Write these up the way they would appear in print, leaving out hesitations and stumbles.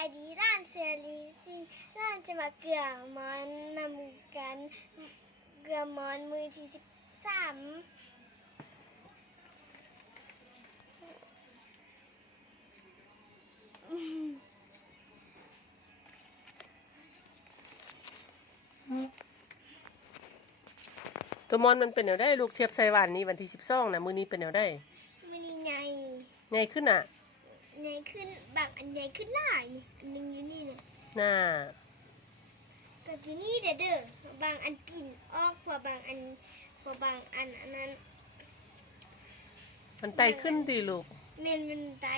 ายดีร้านเชอรี่สิร้านจะมาเกลือมอนนำกันเกลือมอนมือที่13ตัวมอนมันเป็นแนวได้ลูกเทียบใส่วันนี้วันที่12นะมื้อนี้เป็นแนวได้มื้อนี้ใหญ่ใหญ่ขึ้นน่ะใหญ่ขึ้นบางอันใหญ่ขึ้นหลายนี่อันนึงอยู่นี่เนี่ยน่ากับอยู่นี่เด้อบางอันปิ่นออกพอบางอันอันนั้นมันไต่ขึ้นดิลูกมันไต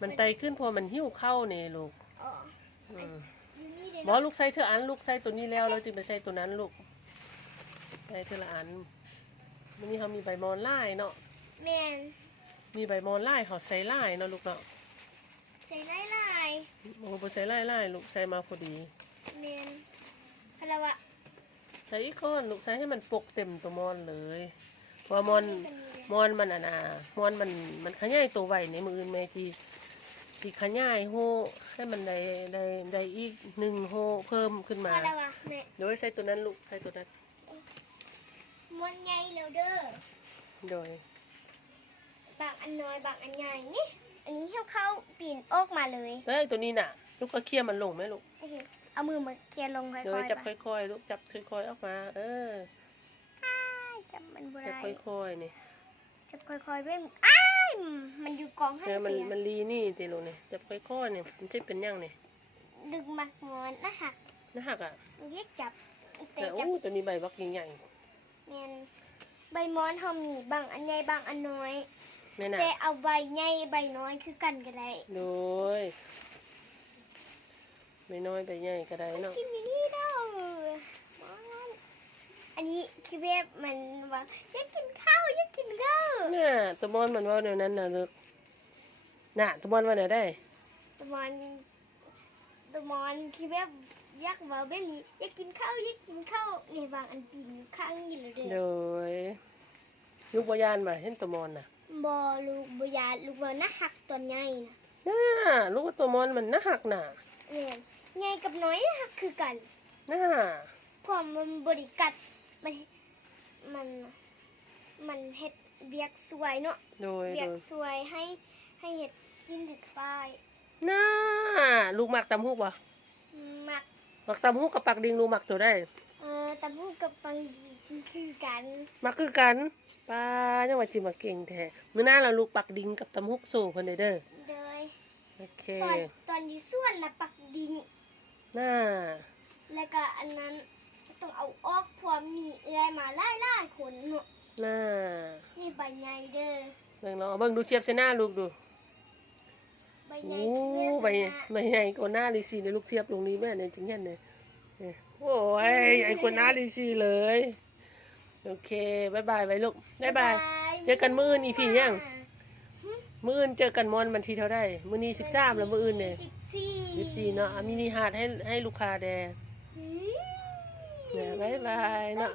มันไต่ขึ้นพอมันหิ้วเข้านี่ลูกอ๋ออยู่นี่เด้บ่ลูกใส่เธออันลูกใส่ตัวนี้แล้วจึงไปใส่ตัวนั้นลูกใส่เธอละอันมื้อนี้เขามีใบมอนลายเนาะแม่นมีใบมอนลายเขาใส่ลายเนาะลูกเนาะใส่ลายโอ้บ่ใส่ลายลูกใส่มาพอดีแม่นพะละวะใส่อีกก้อนลูกใส่ให้มันปกเต็มตัวมอนเลยเพราะมอนมันมอนมันขยายตัวไว้ในมืออื่นแม่ที่ขยายโฮให้มันได้อีก1โฮเพิ่มขึ้นมาพะละวะแม่โดยใส่ตัวนั้นลูกใส่ตัวนั้นมอนใหญ่แล้วเด้อโดยบางอันน้อยบางอันใหญ่นี่อันนี้เข้าปีนออกมาเลยเฮ้ยตัวนี้น่ะลูกก็เคี่ยมันลงไหมลูกเอามือมาเคลียร์ลงค่อยๆโดยจับค่อยๆลูกจับค่อยๆออกมาจับมันบ่ได้จับค่อยๆนี่จับค่อยๆเป็นมันอยู่กองให้มันลีนี่ติลูกนี่จับค่อยๆนี่มันจะเป็นยังนี่ดึงมักงอนนะหักอ่ะเรียกจับแต่โอ้ตัวนี้ใบบักใหญ่แม่นใบมอนเฮามีบางอันใหญ่บางอันน้อยแม่น่ะแต่เอาใบใหญ่ใบน้อยคือกันก็ได้โดยใบน้อยใบใหญ่ก็ได้เนาะกินอย่างนี้เด้ออันนี้คือแบบมันว่าอยากกินข้าวอยากกินข้าวน่ะตัวมอนมันว่าเดี๋ยวนั้นน่ะลูกน่ะตัวมอนว่าไหนได้ตัวมอนคือแบบอยากว่าแบบนี้อยากกินข้าวอยากกินข้าวนี่บางอันปีนข้างอยู่เลยโดยลูกบ่ยานมาเห็นตัวมอนน่ะบ่ลูกบ่ยานลูกว่าน่าหักตัวใหญ่น่ะลูกว่าตัวมอนมันน่าหักน่ะใหญ่กับน้อยหักคือกันน่ะความมันบริกัดมันเฮ็ดเวียกสวยเนาะโดยเวียกสวยให้เฮ็ดสิ้นถึงป้ายน่าลูกมักตำฮูกบ่มักตำฮูกกับปักดิงลูกมักตัวได้ตำฮูกกับปักดิงคือกันมักคือกันป้าจังว่าสิมาเก่งแท้มื้อหน้าเราลูกปักดิงกับตำฮูกโซ่เพิ่นเด้อโอเคตอนอยู่สวนน่ะปักดิงน่าแล้วก็อันนั้นต้องเอาออกพวกมีเอื้อยมาหลายๆคนเนาะน่านี่ใบใหญ่เด้อเบิ่งเนาะเบิ่งดูเทียบใส่หน้าลูกดูใบใหญ่ใบใหญ่กว่าหน้าลิซี่เนี่ยลูกเทียบตรงนี้แม่เนี่ยถึงเห็นเนี่ยโอ้ยใหญ่กว่าหน้าลิซี่เลยโอเคบ๊ายบายไว้ลูกบ๊ายบายเจอกันมื้ออื่นอีพียังมื้ออื่นเจอกันมอนวันที่เท่าได้มื้อนี้13แล้วมื้ออื่นเนี่ย14เนาะมินิฮาร์ทให้ลูกค้าแดบ๊ายบายเนาะ